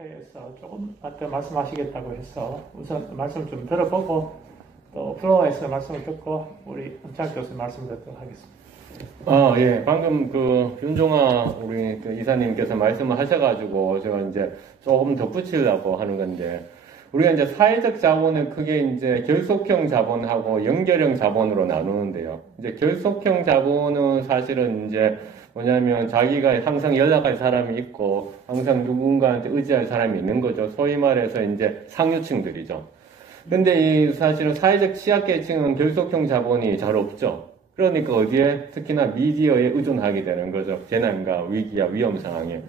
회에서 조금 더 말씀하시겠다고 해서 우선 말씀을 좀 들어보고 또 플로어에서 말씀을 듣고 우리 엄창 교수 말씀을 듣도록 하겠습니다. 예. 방금 윤종아 우리 이사님께서 말씀을 하셔가지고 제가 이제 조금 덧붙이려고 하는 건데, 우리가 이제 사회적 자본을 크게 이제 결속형 자본하고 연결형 자본으로 나누는데요. 이제 결속형 자본은 사실은 이제 뭐냐면 자기가 항상 연락할 사람이 있고 항상 누군가한테 의지할 사람이 있는 거죠. 소위 말해서 이제 상류층들이죠. 근데 이 사실은 사회적 취약계층은 결속형 자본이 잘 없죠. 그러니까 어디에 특히나 미디어에 의존하게 되는 거죠. 재난과 위기와 위험 상황에.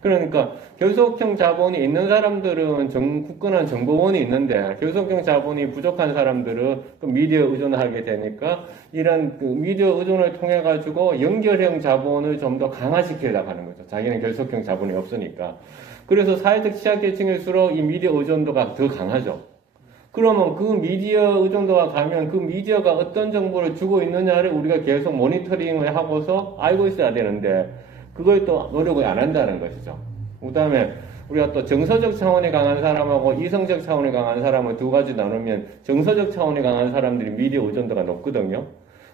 그러니까 결속형 자본이 있는 사람들은 굳건한 정보원이 있는데, 결속형 자본이 부족한 사람들은 그 미디어 의존하게 되니까 이런 그 미디어 의존을 통해 가지고 연결형 자본을 좀 더 강화시키려고 하는 거죠. 자기는 결속형 자본이 없으니까. 그래서 사회적 취약계층일수록 이 미디어 의존도가 더 강하죠. 그러면 그 미디어 의존도가 가면 그 미디어가 어떤 정보를 주고 있느냐를 우리가 계속 모니터링을 하고서 알고 있어야 되는데, 그걸 또 노력을 안 한다는 것이죠. 그 다음에 우리가 또 정서적 차원이 강한 사람하고 이성적 차원이 강한 사람을 두 가지 나누면, 정서적 차원이 강한 사람들이 미디어 의존도가 높거든요.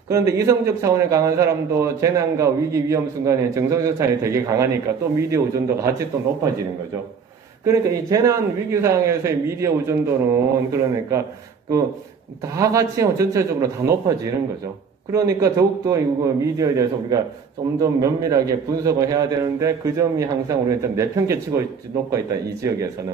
그런데 이성적 차원이 강한 사람도 재난과 위기 위험 순간에 정서적 차원이 되게 강하니까 또 미디어 의존도가 같이 또 높아지는 거죠. 그러니까 이 재난 위기 상황에서의 미디어 의존도는 그러니까 다 같이 전체적으로 다 높아지는 거죠. 그러니까 더욱더 이거 미디어에 대해서 우리가 좀 더 면밀하게 분석을 해야 되는데, 그 점이 항상 우리가 내팽개치고 놓고 있다, 이 지역에서는.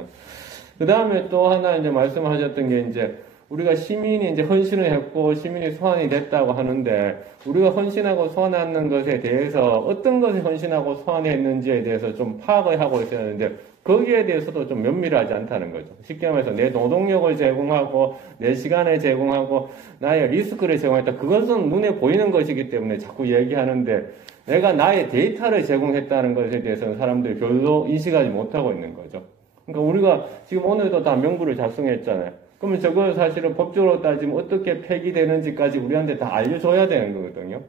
그 다음에 또 하나 이제 말씀하셨던 게, 이제 우리가 시민이 이제 헌신을 했고 시민이 소환이 됐다고 하는데, 우리가 헌신하고 소환하는 것에 대해서 어떤 것을 헌신하고 소환했는지에 대해서 좀 파악을 하고 있어야 하는데, 거기에 대해서도 좀 면밀하지 않다는 거죠. 쉽게 말해서 내 노동력을 제공하고 내 시간을 제공하고 나의 리스크를 제공했다. 그것은 눈에 보이는 것이기 때문에 자꾸 얘기하는데, 내가 나의 데이터를 제공했다는 것에 대해서는 사람들이 별로 인식하지 못하고 있는 거죠. 그러니까 우리가 지금 오늘도 다 명부를 작성했잖아요. 그러면 저걸 사실은 법적으로 따지면 어떻게 폐기되는지까지 우리한테 다 알려줘야 되는 거거든요.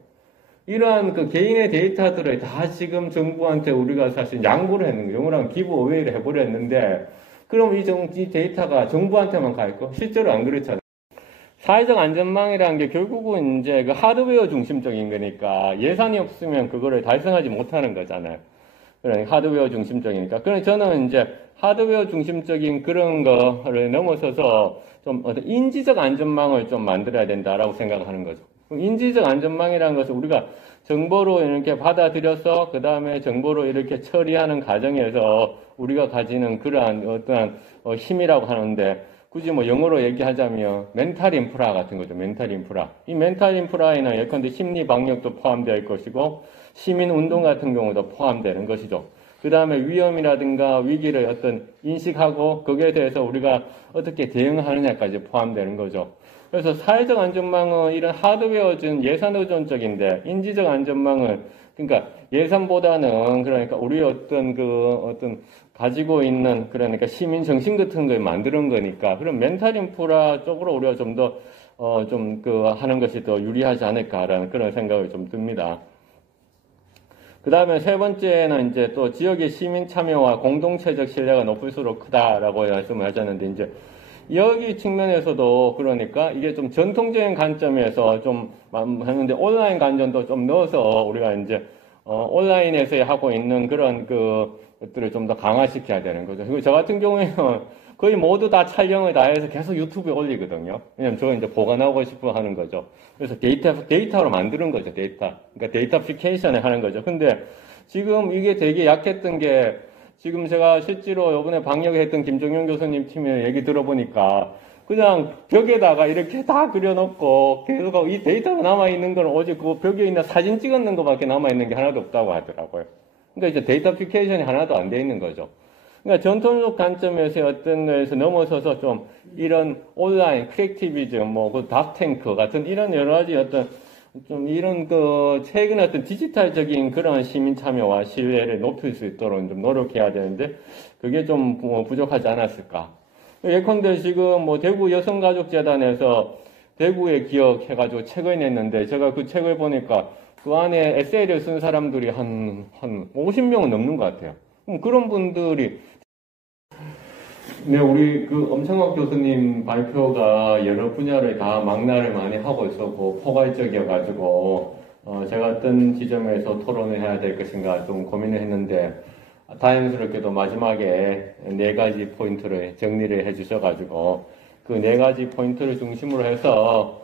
이러한 그 개인의 데이터들을 다 지금 정부한테 우리가 사실 양보를 했는 거예요. 영어랑 기부 어웨이를 해버렸는데, 그럼 이 데이터가 정부한테만 가 있고 실제로 안 그렇잖아요. 사회적 안전망이라는 게 결국은 이제 그 하드웨어 중심적인 거니까 예산이 없으면 그거를 달성하지 못하는 거잖아요. 그러니까 하드웨어 중심적이니까. 그래서 저는 이제 하드웨어 중심적인 그런 거를 넘어서서 좀 어떤 인지적 안전망을 좀 만들어야 된다라고 생각하는 거죠. 인지적 안전망이라는 것은 우리가 정보로 이렇게 받아들여서 그 다음에 정보로 이렇게 처리하는 과정에서 우리가 가지는 그러한 어떠한 힘이라고 하는데, 굳이 뭐 영어로 얘기하자면 멘탈 인프라 같은 거죠. 멘탈 인프라. 이 멘탈 인프라에는 예컨대 심리 방역도 포함될 것이고 시민 운동 같은 경우도 포함되는 것이죠. 그 다음에 위험이라든가 위기를 어떤 인식하고 거기에 대해서 우리가 어떻게 대응하느냐까지 포함되는 거죠. 그래서 사회적 안전망은 이런 하드웨어적인 예산 의존적인데, 인지적 안전망은 그러니까 예산보다는 그러니까 우리 어떤 가지고 있는 그러니까 시민 정신 같은 걸 만드는 거니까, 그런 멘탈 인프라 쪽으로 우리가 좀 더 하는 것이 더 유리하지 않을까라는 그런 생각이 좀 듭니다. 그 다음에 세 번째는 이제 또 지역의 시민 참여와 공동체적 신뢰가 높을수록 크다라고 말씀을 하셨는데, 이제 여기 측면에서도 그러니까 이게 좀 전통적인 관점에서 좀 하는데, 온라인 관점도 좀 넣어서 우리가 이제 온라인에서 하고 있는 그런 것들을 좀 더 강화시켜야 되는 거죠. 그리고 저 같은 경우에는 거의 모두 다 촬영을 다 해서 계속 유튜브에 올리거든요. 왜냐면 저거 이제 보관하고 싶어 하는 거죠. 그래서 데이터로 만드는 거죠, 데이터. 그러니까 데이터피케이션을 하는 거죠. 근데 지금 이게 되게 약했던 게, 지금 제가 실제로 이번에 방역했던 김정용 교수님 팀에 얘기 들어보니까 그냥 벽에다가 이렇게 다 그려놓고 계속 이 데이터가 남아있는 건 오직 그 벽에 있는 사진 찍었는 것밖에 남아있는 게 하나도 없다고 하더라고요. 그러니까 이제 데이터피케이션이 하나도 안 돼 있는 거죠. 그러니까 전통적 관점에서 어떤 거에서 넘어서서 좀 이런 온라인 크리에이티비즘, 그 닥탱크 같은 이런 여러 가지 좀 이런 최근에 어떤 디지털적인 그런 시민 참여와 신뢰를 높일 수 있도록 좀 노력해야 되는데, 그게 좀 부족하지 않았을까. 예컨대 지금 대구 여성가족재단에서 대구의 기억 해가지고 책을 냈는데, 제가 그 책을 보니까 그 안에 에세이를 쓴 사람들이 한 50명은 넘는 것 같아요. 그럼 그런 분들이 네, 우리 그 엄창학 교수님 발표가 여러 분야를 다 망라를 많이 하고 있었고 포괄적이어가지고 제가 어떤 지점에서 토론을 해야 될 것인가 좀 고민을 했는데 다행스럽게도 마지막에 네 가지 포인트를 정리를 해주셔가지고 그 네 가지 포인트를 중심으로 해서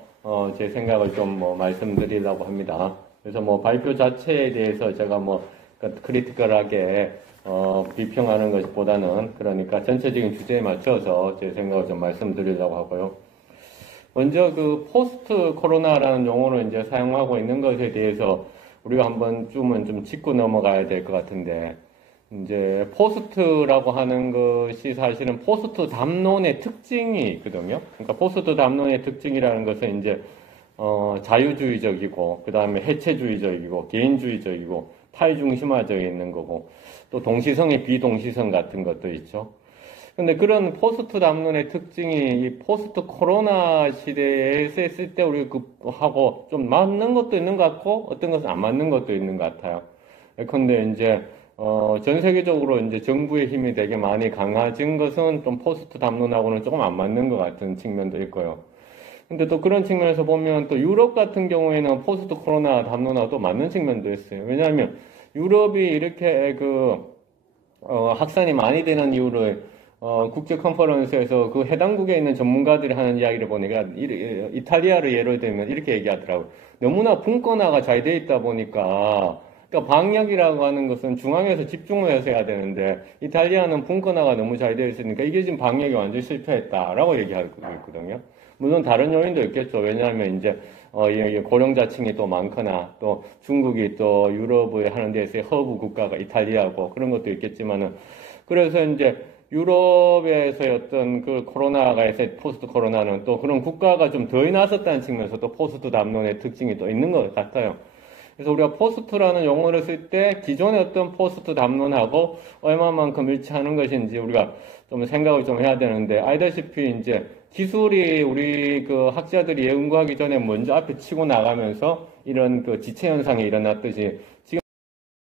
제 생각을 좀 뭐 말씀드리려고 합니다. 그래서 뭐 발표 자체에 대해서 제가 뭐 크리티컬하게 비평하는 것보다는 그러니까 전체적인 주제에 맞춰서 제 생각을 좀 말씀드리려고 하고요. 먼저 그 포스트 코로나라는 용어를 이제 사용하고 있는 것에 대해서 우리가 한번 좀 짚고 넘어가야 될 것 같은데 이제 포스트라고 하는 것이 사실은 포스트 담론의 특징이 있거든요. 그러니까 포스트 담론의 특징이라는 것은 이제 자유주의적이고 그 다음에 해체주의적이고 개인주의적이고 타의중심화적에 있는 거고 또 동시성의 비동시성 같은 것도 있죠. 근데 그런 포스트 담론의 특징이 이 포스트 코로나 시대에 했을 때 우리 하고 좀 맞는 것도 있는 것 같고 어떤 것은 안 맞는 것도 있는 것 같아요. 근데 이제 전 세계적으로 이제 정부의 힘이 되게 많이 강해진 것은 좀 포스트 담론하고는 조금 안 맞는 것 같은 측면도 있고요. 근데 또 그런 측면에서 보면 또 유럽 같은 경우에는 포스트 코로나 담론하고도 맞는 측면도 있어요. 왜냐하면 유럽이 이렇게 확산이 많이 되는 이유를 국제 컨퍼런스에서 그 해당국에 있는 전문가들이 하는 이야기를 보니까 이탈리아를 예를 들면 이렇게 얘기하더라고요. 너무나 분권화가 잘 돼 있다 보니까 그러니까 방역이라고 하는 것은 중앙에서 집중을 해서 해야 되는데 이탈리아는 분권화가 너무 잘 되어 있으니까 이게 지금 방역이 완전히 실패했다라고 얘기하고 있거든요. 물론 다른 요인도 있겠죠. 왜냐하면 이제 고령자층이 또 많거나 또 중국이 또 유럽을 하는 데서 허브 국가가 이탈리아고 그런 것도 있겠지만은 그래서 이제 유럽에서의 어떤 그 코로나가 있어 포스트 코로나는 또 그런 국가가 좀 덜 나섰다는 측면에서 또 포스트 담론의 특징이 또 있는 것 같아요. 그래서 우리가 포스트라는 용어를 쓸 때 기존의 어떤 포스트 담론하고 얼마만큼 일치하는 것인지 우리가 좀 생각을 좀 해야 되는데 알다시피 이제 기술이 우리 그 학자들이 연구하기 전에 먼저 앞에 치고 나가면서 이런 그 지체 현상이 일어났듯이 지금